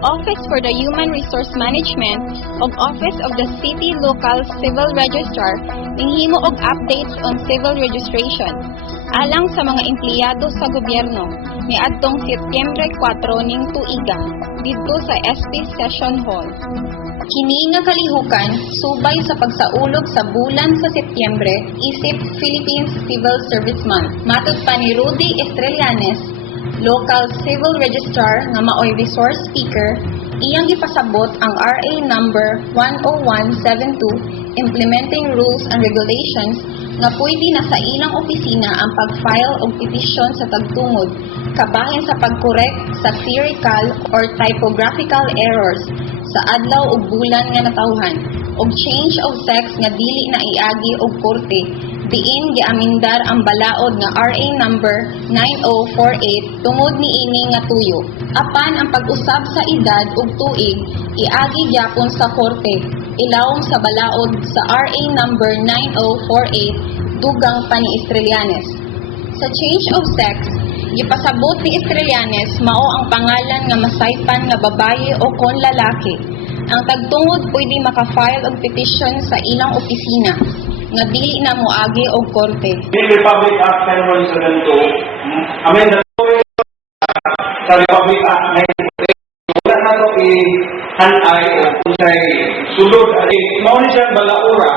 Office for the Human Resource Management ug Office of the City Local Civil Registrar ninghimo og updates on civil registration alang sa mga empleyado sa gobyerno niadtong Setyembre 4 ning tuiga didto sa SP Session Hall. Kini nga kalihukan subay sa pagsaulog sa bulan sa Setyembre isip Philippines Civil Service Month. Matud pa ni Rudy Estrellanes, Local Civil Registrar nga maoy resource speaker, iyang gipasabot ang RA number 10172 Implementing Rules and Regulations nga pwede na sa ilang opisina ang pag-file og petisyon sa tagtungod kabahin sa pag-correct sa clerical or typographical errors sa adlaw ug bulan nga natawhan og change of sex nga dili na iagi og korte diin giamindar ang balaod nga RA number 9048 tungod niini nga tuyo. Apan ang pag-usab sa edad ug tuig iagi gyapon sa korte ilawom sa balaod sa RA number 9048 dugang pa ni Estrellanes. Sa change of sex, gipasabot ni Estrellanes mao ang pangalan nga masaypan nga babaye o kon lalaki. Ang tagtungod pwede maka-file og petition sa ilang opisina nga dili na moagi og korte. In Republic Act 10172, amendment sa Republic Act 1948, wala na ito i-hanay o kunsay sulod at maunin siyang balaura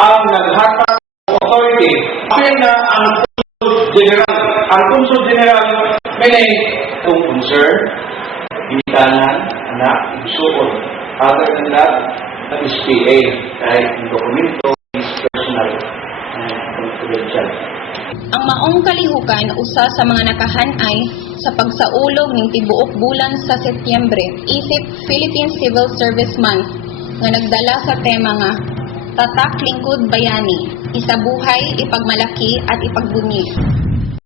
ang naghatag authority. Kaya na ang Consul General meaning itong concern, bitanan, anak, isuon. Other than that, that is PA, kahit yung dokumento is personal and confidential. Ang maong kalihukan usa sa mga nakahanay sa pagsaulog ning tibuok bulan sa Setyembre isip Philippine Civil Service Month nga nagdala sa tema nga Tatak Lingkod Bayani, Isabuhay, Ipagmalaki at Ipagbunyi.